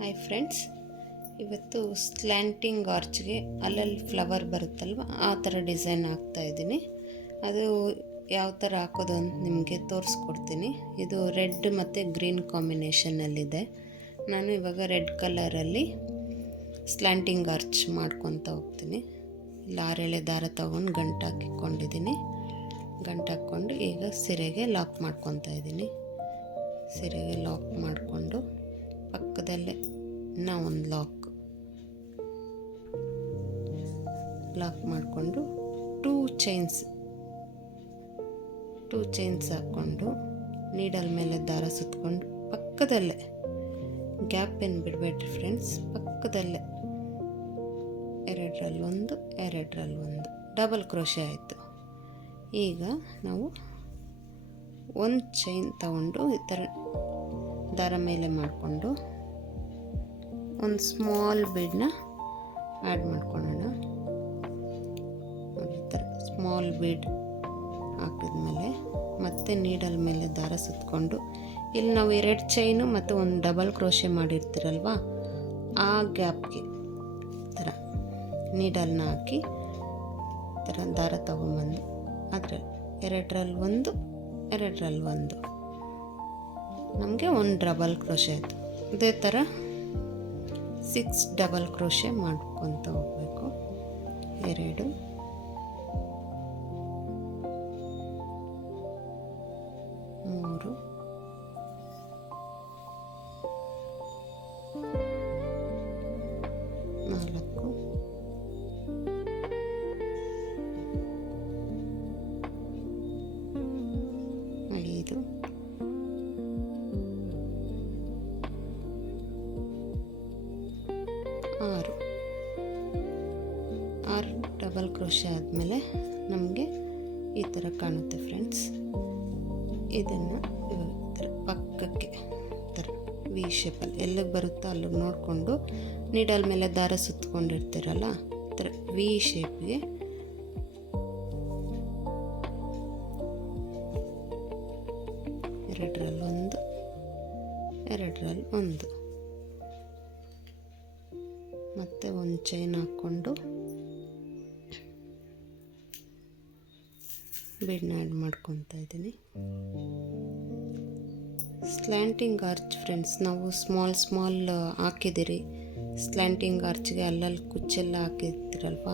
Hi friends, ಇವತ್ತು slanting ಆರ್ಚ್ಗೆ ಅಲ್ಲಲ್ಲಿ flower ಬರುತ್ತಲ್ವ ಆ ಥರ ಡಿಸೈನ್ ಹಾಕ್ತಾಯಿದ್ದೀನಿ. ಅದು ಯಾವ ಥರ ಹಾಕೋದು ಅಂತ ನಿಮಗೆ ತೋರಿಸ್ಕೊಡ್ತೀನಿ. ಇದು ರೆಡ್ ಮತ್ತು ಗ್ರೀನ್ ಕಾಂಬಿನೇಷನಲ್ಲಿದೆ. ನಾನು ಇವಾಗ ರೆಡ್ ಕಲರಲ್ಲಿ ಸ್ಲ್ಯಾಂಟಿಂಗ್ ಆರ್ಚ್ ಮಾಡ್ಕೊತ ಹೋಗ್ತೀನಿ. ಇಲ್ಲಿ 6 ಎಳೆ ದಾರ ತೊಗೊಂಡು ಗಂಟು ಹಾಕಿಕೊಂಡಿದ್ದೀನಿ. ಗಂಟು ಹಾಕ್ಕೊಂಡು ಈಗ ಸೀರೆಗೆ ಲಾಕ್ ಮಾಡ್ಕೊತಾ ಇದ್ದೀನಿ. ಸೀರೆಗೆ ಲಾಕ್ ಮಾಡಿಕೊಂಡು ಪಕ್ಕದಲ್ಲೇ ಇನ್ನೂ ಒಂದು ಲಾಕ್ ಮಾಡಿಕೊಂಡು ಟೂ ಚೈನ್ಸ್ ಹಾಕ್ಕೊಂಡು ನೀಡಲ್ ಮೇಲೆ ದಾರ ಸುತ್ತಕೊಂಡು ಪಕ್ಕದಲ್ಲೇ, ಗ್ಯಾಪ್ ಏನು ಬಿಡಬೇಡ್ರಿ ಫ್ರೆಂಡ್ಸ್, ಪಕ್ಕದಲ್ಲೇ ಎರಡರಲ್ಲೊಂದು ಡಬಲ್ ಕ್ರೋಶೆ ಆಯಿತು. ಈಗ ನಾವು ಒಂದು ಚೈನ್ ತಗೊಂಡು ಈ ಥರ ದಾರ ಮೇಲೆ ಮಾಡಿಕೊಂಡು ಒಂದು ಸ್ಮಾಲ್ ಬೀಡನ್ನ ಆ್ಯಡ್ ಮಾಡ್ಕೊಳ್ಳೋಣ. ಈ ಥರ ಸ್ಮಾಲ್ ಬೀಡ್ ಹಾಕಿದ್ಮೇಲೆ ಮತ್ತೆ ನೀಡಲ್ ಮೇಲೆ ದಾರ ಸುತ್ತಕೊಂಡು ಇಲ್ಲಿ ನಾವು 2 ಚೈನು ಮತ್ತು ಒಂದು ಡಬಲ್ ಕ್ರೋಶೆ ಮಾಡಿರ್ತೀರಲ್ವ, ಆ ಗ್ಯಾಪ್ಗೆ ಈ ಥರ ನೀಡಲ್ನ ಹಾಕಿ ಈ ಥರ ದಾರ ತೊಗೊಂಬಂದು ಅದರಲ್ಲಿ ಎರಡರಲ್ಲಿ ನಮಗೆ ಒಂದು ಡಬಲ್ ಕ್ರೋಶೆ ಆಯಿತು. ಇದೇ ಥರ 6 ಡಬಲ್ ಕ್ರೋಶೆ ಮಾಡ್ಕೊತ ಹೋಗಬೇಕು. 2 3 4 5 6 ಡಬಲ್ ಕ್ರೋಶೆ ಆದಮೇಲೆ ನಮಗೆ ಈ ಥರ ಕಾಣುತ್ತೆ ಫ್ರೆಂಡ್ಸ್. ಇದನ್ನು ಈ ಥರ ಪಕ್ಕಕ್ಕೆ ಈ ಥರ ವಿ ಶೇಪಲ್ಲಿ ಎಲ್ಲಿಗೆ ಬರುತ್ತೋ ಅಲ್ಲಿಗೆ ನೋಡಿಕೊಂಡು ನೀಡಲ್ ಮೇಲೆ ದಾರ ಸುತ್ತಕೊಂಡಿರ್ತೀರಲ್ಲ, ಈ ಥರ ವಿ ಶೇಪ್ಗೆ ಎರಡರಲ್ಲಿ ಮತ್ತೆ ಒಂದು ಚೈನ್ ಹಾಕ್ಕೊಂಡು ಬೀಡನ್ನ ಆ್ಯಡ್ ಮಾಡ್ಕೊತಾ ಇದ್ದೀನಿ. ಸ್ಲ್ಯಾಂಟಿಂಗ್ ಆರ್ಚ್ ಫ್ರೆಂಡ್ಸ್, ನಾವು ಸ್ಮಾಲ್ ಹಾಕಿದ್ದೀರಿ. ಸ್ಲ್ಯಾಂಟಿಂಗ್ ಆರ್ಚ್ಗೆ ಅಲ್ಲಲ್ಲಿ ಕುಚ್ಚೆಲ್ಲ ಹಾಕಿರ್ತೀರಲ್ವ,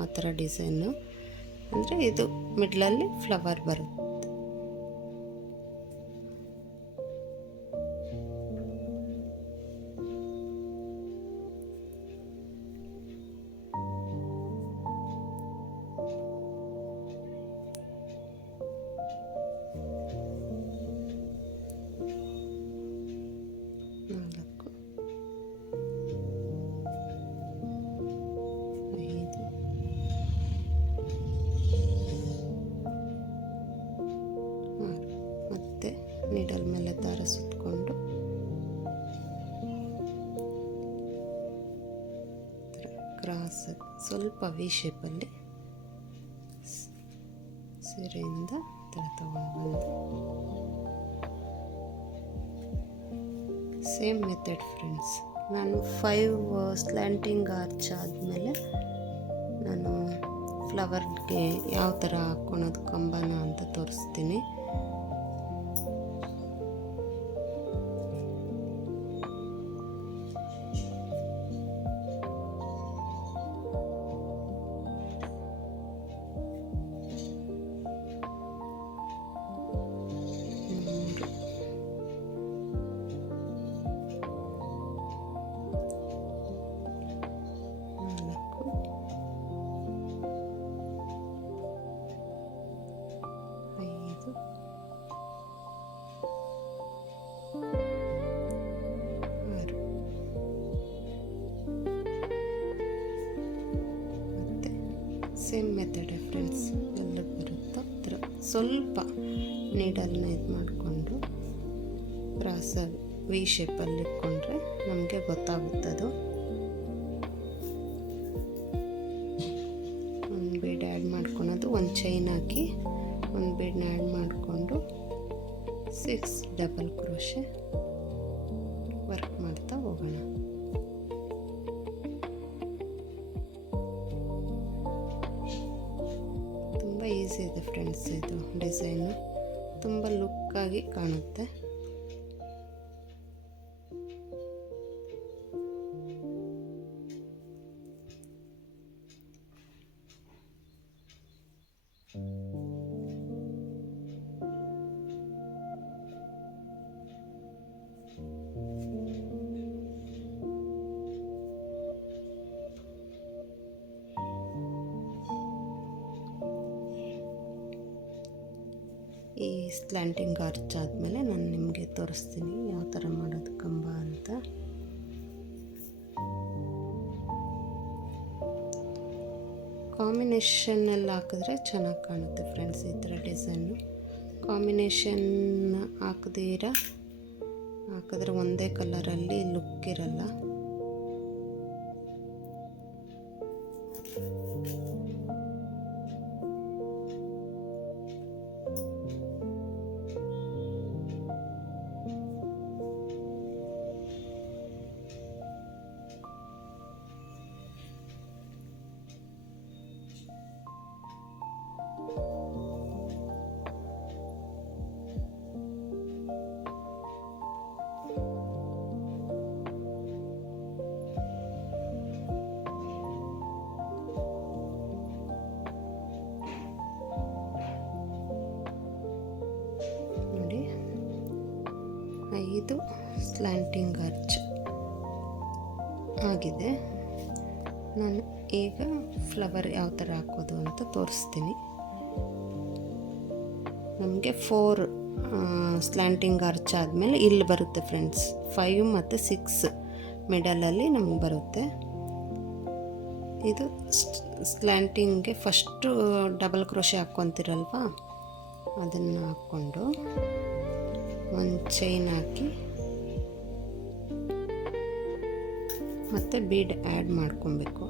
ಆ ಥರ ಡಿಸೈನು. ಅಂದರೆ ಇದು ಮಿಡ್ಲಲ್ಲಿ ಫ್ಲವರ್ ಬರುತ್ತೆ. ನೀಡಲ್ ಮೇಲೆ ದಾರ ಸುತ್ತಕೊಂಡು ಕ್ರಾಸ್ ಸ್ವಲ್ಪ ವಿ ಶೇಪಲ್ಲಿ ಸೀರೆಯಿಂದ ಥರ ತಗೊಂಡು ಬಂದು ಸೇಮ್ ಮೆಥಡ್ ಫ್ರೆಂಡ್ಸ್. ನಾನು 5 ಸ್ಲ್ಯಾಂಟಿಂಗ್ ಆರ್ಚ್ ಆದಮೇಲೆ ನಾನು ಫ್ಲವರ್ಗೆ ಯಾವ ಥರ ಹಾಕ್ಕೊಳೋದು ಕಂಬನ ಅಂತ ತೋರಿಸ್ತೀನಿ. ಸೇಮ್ ಮೆಥಡ್ ಫ್ರೆಂಡ್ಸ್, ಎಲ್ಲ ಬರುತ್ತೋ ಥರ ಸ್ವಲ್ಪ ನೀಡಲ್ನ ಇದು ಮಾಡಿಕೊಂಡು ಕ್ರಾಸಾಗಿ ವಿ ಶೇಪಲ್ಲಿ ಇಟ್ಕೊಂಡ್ರೆ ನಮಗೆ ಗೊತ್ತಾಗುತ್ತದು. ಒಂದು ಬೀಡ್ ಆ್ಯಡ್ ಮಾಡ್ಕೊಳೋದು, ಒಂದು ಚೈನ್ ಹಾಕಿ ಒಂದು ಬೀಡನ್ನ ಆ್ಯಡ್ ಮಾಡಿಕೊಂಡು 6 ಡಬಲ್ ಕ್ರೋಶೆ ವರ್ಕ್ ಮಾಡ್ತಾ ಹೋಗೋಣ. ತುಂಬ ಈಸಿ ಇದೆ ಫ್ರೆಂಡ್ಸ್, ಇದು ಡಿಸೈನು ತುಂಬ ಲುಕ್ಕಾಗಿ ಕಾಣುತ್ತೆ. ಈ ಸ್ಲ್ಯಾಂಟಿಂಗ್ ಆರ್ಚ್ ಆದಮೇಲೆ ನಾನು ನಿಮಗೆ ತೋರಿಸ್ತೀನಿ ಯಾವ ಥರ ಮಾಡೋದು ಕಂಬ ಅಂತ. ಕಾಂಬಿನೇಷನಲ್ಲಿ ಹಾಕಿದ್ರೆ ಚೆನ್ನಾಗಿ ಕಾಣುತ್ತೆ ಫ್ರೆಂಡ್ಸ್. ಈ ಥರ ಡಿಸೈನು ಕಾಂಬಿನೇಷನ್ ಹಾಕಿದ್ರೆ ಒಂದೇ ಕಲರಲ್ಲಿ ಲುಕ್ ಇರಲ್ಲ. ಇದು ಸ್ಲ್ಯಾಂಟಿಂಗ್ ಆರ್ಚ್ ಆಗಿದೆ. ನಾನು ಈಗ ಫ್ಲವರ್ ಯಾವ ಥರ ಹಾಕೋದು ಅಂತ ತೋರಿಸ್ತೀನಿ. ನಮಗೆ 4 ಸ್ಲ್ಯಾಂಟಿಂಗ್ ಆರ್ಚ್ ಆದಮೇಲೆ ಇಲ್ಲಿ ಬರುತ್ತೆ ಫ್ರೆಂಡ್ಸ್ 5 ಮತ್ತು 6 ಮಿಡಲಲ್ಲಿ ನಮಗೆ ಬರುತ್ತೆ. ಇದು ಸ್ಲ್ಯಾಂಟಿಂಗ್ಗೆ ಫಸ್ಟು ಡಬಲ್ ಕ್ರೋಶೆ ಹಾಕ್ಕೊತಿರಲ್ವ, ಅದನ್ನು ಹಾಕ್ಕೊಂಡು ಒಂದು ಚೈನ್ ಹಾಕಿ ಮತ್ತು ಬೀಡ್ ಆ್ಯಡ್ ಮಾಡ್ಕೊಬೇಕು.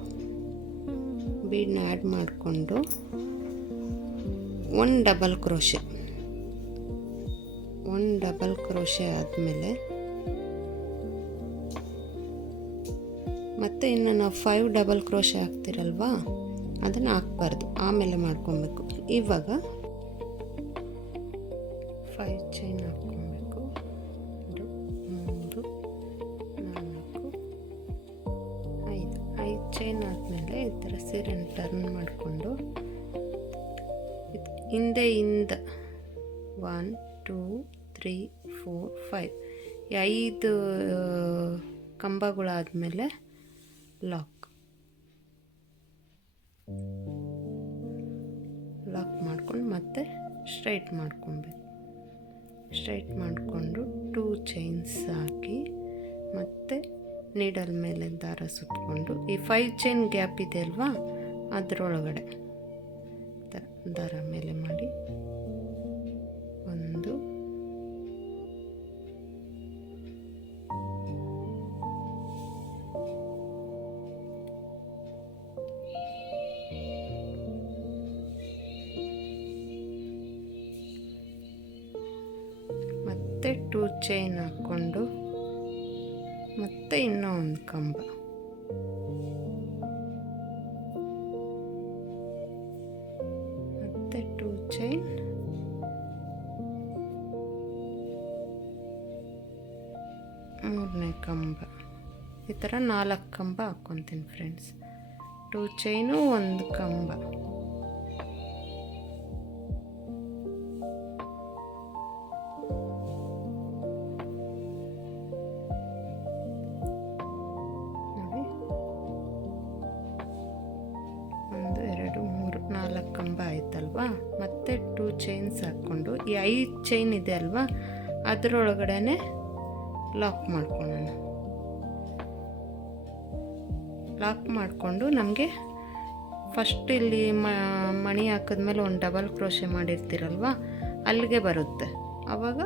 ಬೀಡನ್ನ ಆ್ಯಡ್ ಮಾಡಿಕೊಂಡು ಒಂದು ಡಬಲ್ ಕ್ರೋಶೆ ಆದಮೇಲೆ ಮತ್ತು ಇನ್ನು ನಾವು 5 ಡಬಲ್ ಕ್ರೋಶೆ ಹಾಕ್ತಿರಲ್ವ, ಅದನ್ನು ಹಾಕ್ಬಾರ್ದು, ಆಮೇಲೆ ಮಾಡ್ಕೊಬೇಕು. ಇವಾಗ 5 ಚೈನ್ ಹಾಕ್ಕೊಬೇಕು. 2 3 4 5 ಚೈನ್ ಆದಮೇಲೆ ಈ ಥರ ಸೀರೆನ ಟರ್ನ್ ಮಾಡಿಕೊಂಡು ಹಿಂದೆ 1 2 3 4 5 5 ಕಂಬಗಳಾದಮೇಲೆ ಲಾಕ್ ಮಾಡ್ಕೊಂಡು ಮತ್ತೆ ಸ್ಟ್ರೈಟ್ ಮಾಡ್ಕೊಬೇಕು. ಸ್ಟ್ರೈಟ್ ಮಾಡಿಕೊಂಡು 2 ಚೈನ್ಸ್ ಹಾಕಿ ಮತ್ತು ನೀಡಲ್ ಮೇಲೆ ದಾರ ಸುತ್ತಕೊಂಡು ಈ 5 ಚೈನ್ ಗ್ಯಾಪ್ ಇದೆ ಅಲ್ವಾ, ಅದರೊಳಗಡೆ ದಾರ ಮೇಲೆ ಮಾಡಿ 1 ಮತ್ತೆ 2 ಚೈನ್ ಹಾಕ್ಕೊಂಡು ಮತ್ತೆ ಇನ್ನೂ ಒಂದು ಕಂಬ, ಮತ್ತೆ 2 ಚೈನ್, ಮೂರನೇ ಕಂಬ. ಈ ಥರ 4 ಕಂಬ ಹಾಕ್ಕೊತೀನಿ ಫ್ರೆಂಡ್ಸ್. 2 ಚೈನು, 1 ಕಂಬ. ಕಂಬ ಆಯ್ತಲ್ವಾ, ಮತ್ತೆ 2 ಚೈನ್ಸ್ ಹಾಕ್ಕೊಂಡು ಈ 5 ಚೈನ್ ಇದೆ ಅಲ್ವಾ, ಅದರೊಳಗಡೆ ಲಾಕ್ ಮಾಡ್ಕೊಳ್ಳೋಣ. ಲಾಕ್ ಮಾಡಿಕೊಂಡು ನಮಗೆ ಫಸ್ಟ್ ಇಲ್ಲಿ ಮಣಿ ಹಾಕಿದ್ಮೇಲೆ ಒಂದು ಡಬಲ್ ಕ್ರೋಶೆ ಮಾಡಿರ್ತೀರಲ್ವ, ಅಲ್ಲಿಗೆ ಬರುತ್ತೆ. ಆವಾಗ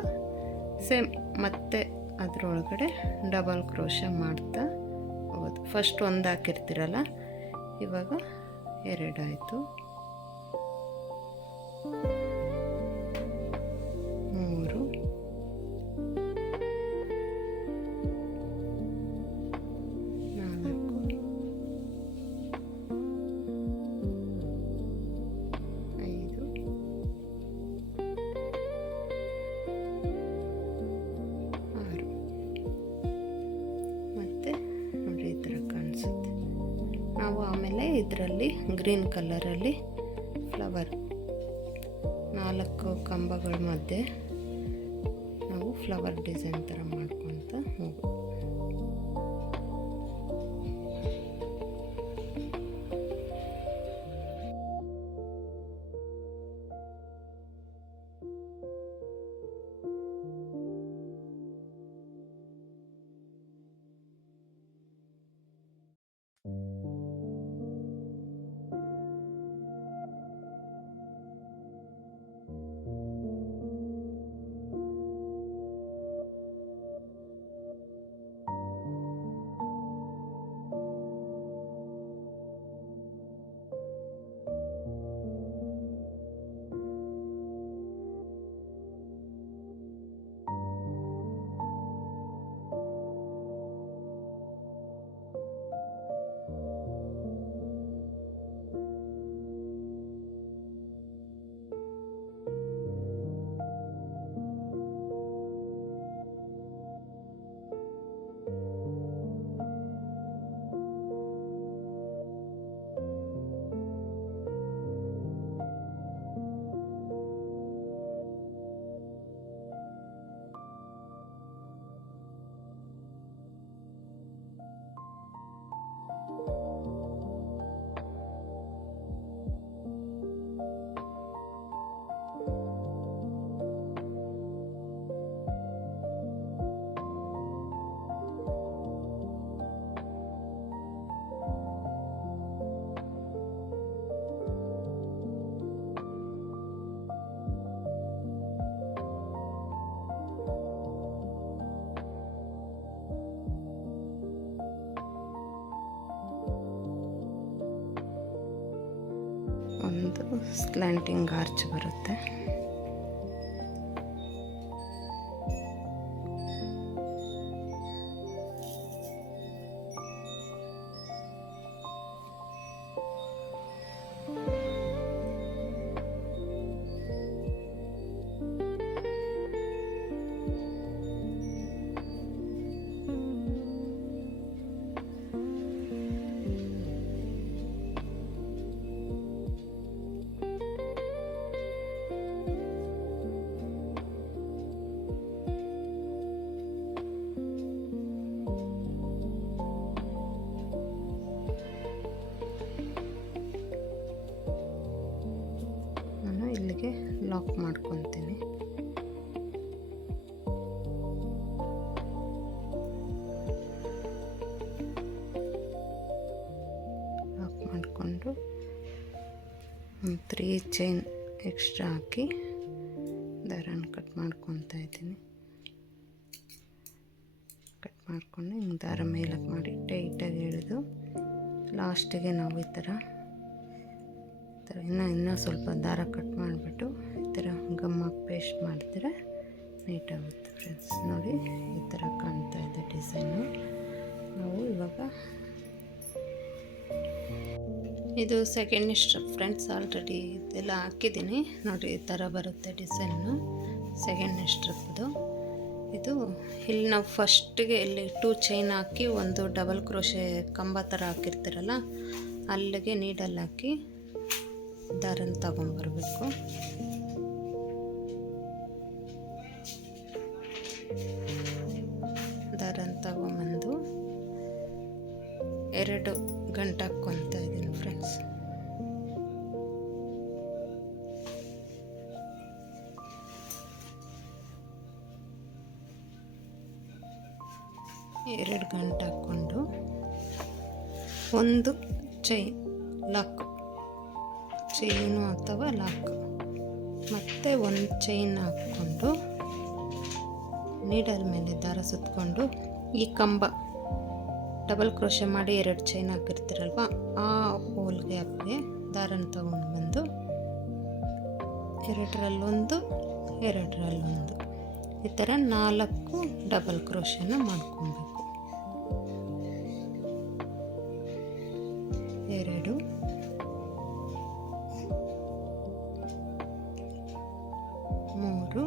ಸೇಮ್ ಮತ್ತೆ ಅದರೊಳಗಡೆ ಡಬಲ್ ಕ್ರೋಶೆ ಮಾಡ್ತಾ ಹೋಗೋದು. ಫಸ್ಟ್ 1 ಹಾಕಿರ್ತೀರಲ್ಲ, ಇವಾಗ 2 ಆಯಿತು, 3, ಆಮೇಲೆ ಇದರಲ್ಲಿ ಗ್ರೀನ್ ಕಲರಲ್ಲಿ ಫ್ಲವರ್ 4 ಕಂಬಗಳ ಮಧ್ಯೆ ನಾವು ಫ್ಲವರ್ ಡಿಸೈನ್ ಥರ ಮಾಡ್ಕೊತ ಹೋಗೋದು. ಒಂದು ಸ್ಲ್ಯಾಂಟಿಂಗ್ ಆರ್ಚ್ ಬರುತ್ತೆ. ಇಲ್ಲಿಗೆ ಲಾಕ್ ಮಾಡ್ಕೊತೀನಿ. ಲಾಕ್ ಮಾಡಿಕೊಂಡು 3 ಚೈನ್ ಎಕ್ಸ್ಟ್ರಾ ಹಾಕಿ ದಾರನ ಕಟ್ ಮಾಡ್ಕೊತಾ ಇದ್ದೀನಿ. ಕಟ್ ಮಾಡಿಕೊಂಡು ಹಿಂಗೆ ದಾರ ಮೇಲಕ್ಕೆ ಮಾಡಿ ಟೈಟಾಗಿ ಎಳೆದು ಲಾಸ್ಟಿಗೆ ನಾವು ಈ ಥರ ಇನ್ನೂ ಸ್ವಲ್ಪ ದಾರ ಕಟ್ ಮಾಡಿಬಿಟ್ಟು ಈ ಥರ ಗಮ್ಮಾಗಿ ಪೇಸ್ಟ್ ಮಾಡಿದ್ರೆ ನೀಟಾಗುತ್ತೆ ಫ್ರೆಂಡ್ಸ್. ನೋಡಿ ಈ ಥರ ಕಾಣ್ತಾ ಇದೆ ಡಿಸೈನು. ನಾವು ಇವಾಗ ಇದು ಸೆಕೆಂಡ್ ಸ್ಟೆಪ್ ಫ್ರೆಂಡ್ಸ್. ಆಲ್ರೆಡಿ ಇದೆಲ್ಲ ಹಾಕಿದ್ದೀನಿ ನೋಡಿ, ಈ ಥರ ಬರುತ್ತೆ ಡಿಸೈನು ಸೆಕೆಂಡ್ ಸ್ಟೆಪ್ದು. ಇದು ಇಲ್ಲಿ ನಾವು ಫಸ್ಟಿಗೆ ಇಲ್ಲಿ 2 ಚೈನ್ ಹಾಕಿ ಒಂದು ಡಬಲ್ ಕ್ರೋಶೆ ಕಂಬ ಥರ ಹಾಕಿರ್ತೀರಲ್ಲ, ಅಲ್ಲಿಗೆ ನೀಡಲ್ಲಿ ಹಾಕಿ ದಾರನ ತಗೊಂಬರ್ಬೇಕು. ದಾರನ ತಗೊಂಬಂದು 2 ಗಂಟೆ ಹಾಕ್ಕೊತಾ ಇದ್ದೀನಿ ಫ್ರೆಂಡ್ಸ್. ಎರಡು ಗಂಟೆ ಹಾಕ್ಕೊಂಡು ಒಂದು ಚೈನು ಅಥವಾ ಲಾಕ್, ಮತ್ತು ಒಂದು ಚೈನ್ ಹಾಕ್ಕೊಂಡು ನೀಡಲ್ ಮೇಲೆ ದಾರ ಸುತ್ತಕೊಂಡು ಈ ಕಂಬ ಡಬಲ್ ಕ್ರೋಶೆ ಮಾಡಿ 2 ಚೈನ್ ಹಾಕಿರ್ತೀರಲ್ವ, ಆ ಹೋಲ್ ಗ್ಯಾಪ್ಗೆ ದಾರನ ತಗೊಂಡು ಬಂದು 2ರಲ್ಲೊಂದು 2ರಲ್ಲೊಂದು ಈ ಥರ 4 ಡಬಲ್ ಕ್ರೋಶೆನ ಮಾಡ್ಕೊಬೇಕು. 2 3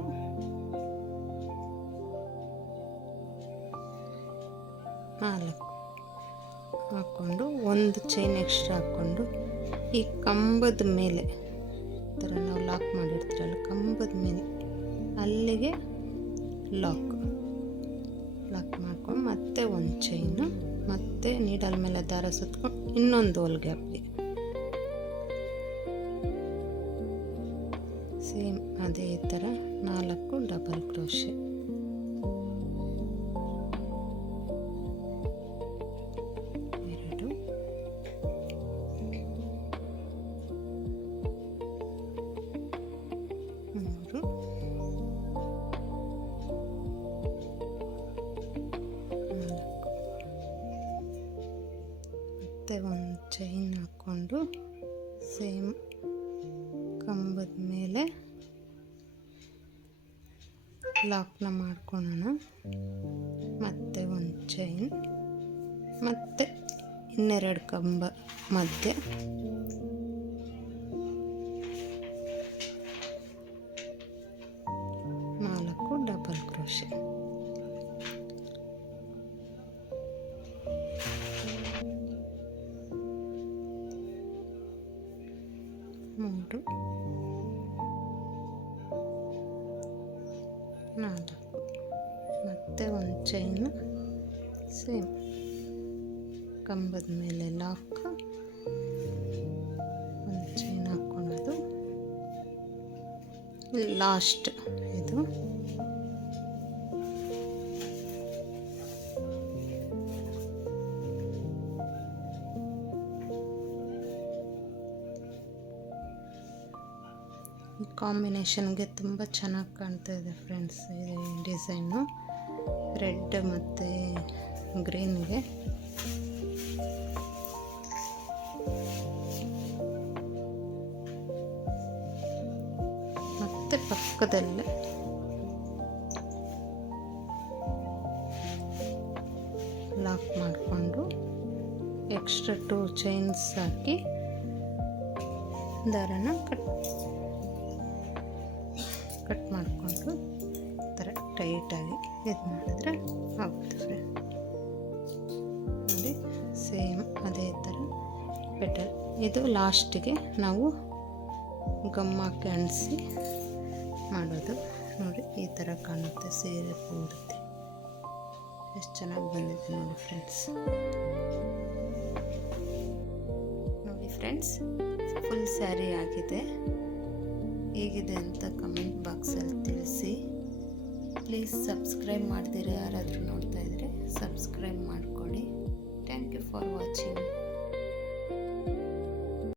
4 ಹಾಕ್ಕೊಂಡು ಒಂದು ಚೈನ್ ಎಕ್ಸ್ಟ್ರಾ ಹಾಕ್ಕೊಂಡು ಈ ಕಂಬದ ಮೇಲೆ ಥರ ನಾವು ಲಾಕ್ ಮಾಡಿರ್ತೀರಲ್ಲ ಕಂಬದ ಮೇಲೆ ಅಲ್ಲಿಗೆ ಲಾಕ್ ಮಾಡ್ಕೊಂಡು ಮತ್ತೆ ಒಂದು ಚೈನು ಮತ್ತೆ ನೀಡಲ್ ಮೇಲೆ ದಾರ ಸುತ್ಕೊಂಡು ಇನ್ನೊಂದು ಹೋಲ್ ಗ್ಯಾಪ್ಗೆ ಸೇಮ್ ಅದೇ ಥರ 4 ಡಬಲ್ ಕ್ರೋಶೆ. ಮತ್ತೆ ಒಂದು ಚೈನ್ ಹಾಕ್ಕೊಂಡು ಸೇಮ್ ಕಂಬದ ಮೇಲೆ ಲಾಕ್ನ ಮಾಡ್ಕೊಳ್ಳೋಣ. ಮತ್ತೆ ಒಂದು ಚೈನ್ ಮತ್ತೆ ಇನ್ನೆರಡು ಕಂಬ ಮಧ್ಯೆ ನಾಲ್ಕು ಡಬಲ್ ಕ್ರೋಶೆ. ಮೂರು, ನಾಲ್ಕು ಮತ್ತೆ ಒಂದು ಚೈನ್ ಸೇಮ್ ಕಂಬದ ಮೇಲೆ ಲಾಕ್, ಒಂದು ಚೈನ್ ಹಾಕ್ಕೊಳ್ಳೋದು. ಲಾಸ್ಟ್ ಇದು ಕಾಂಬಿನೇಷನ್ಗೆ ತುಂಬ ಚೆನ್ನಾಗಿ ಕಾಣ್ತಾ ಇದೆ ಫ್ರೆಂಡ್ಸ್. ಈ ಡಿಸೈನು ರೆಡ್ ಮತ್ತು ಗ್ರೀನ್ಗೆ. ಮತ್ತು ಪಕ್ಕದಲ್ಲೇ ಲಾಕ್ ಮಾಡಿಕೊಂಡು ಎಕ್ಸ್ಟ್ರಾ 2 ಚೈನ್ಸ್ ಹಾಕಿ ದಾರನ ಕಟ್ ಮಾಡಿಕೊಂಡು ಈ ಥರ ಟೈಟಾಗಿ ಇದು ಮಾಡಿದ್ರೆ ಆಗುತ್ತೆ ಫ್ರೆಂಡ್. ನೋಡಿ ಸೇಮ್ ಅದೇ ಥರ ಪೆಟಲ್. ಇದು ಲಾಸ್ಟಿಗೆ ನಾವು ಗಮ್ಮಾಕಿ ಅಂಟಿಸಿ ಮಾಡೋದು. ನೋಡಿ ಈ ಥರ ಕಾಣುತ್ತೆ ಸೀರೆ ಪೂರ್ತಿ. ಎಷ್ಟು ಚೆನ್ನಾಗಿ ಬಂದಿದೆ ನೋಡಿ ಫ್ರೆಂಡ್ಸ್. ನೋಡಿ ಫ್ರೆಂಡ್ಸ್, ಫುಲ್ ಸ್ಯಾರಿ ಆಗಿದೆ. ಹೇಗಿದೆ ಅಂತ ಕಮೆಂಟ್ ಬಾಕ್ಸಲ್ಲಿ ತಿಳಿಸಿ. ಪ್ಲೀಸ್ ಸಬ್ಸ್ಕ್ರೈಬ್ ಮಾಡ್ತೀರಾ ಯಾರಾದರೂ ನೋಡ್ತಾ ಇದ್ದರೆ ಸಬ್ಸ್ಕ್ರೈಬ್ ಮಾಡಿಕೊಳ್ಳಿ. Thank you for watching.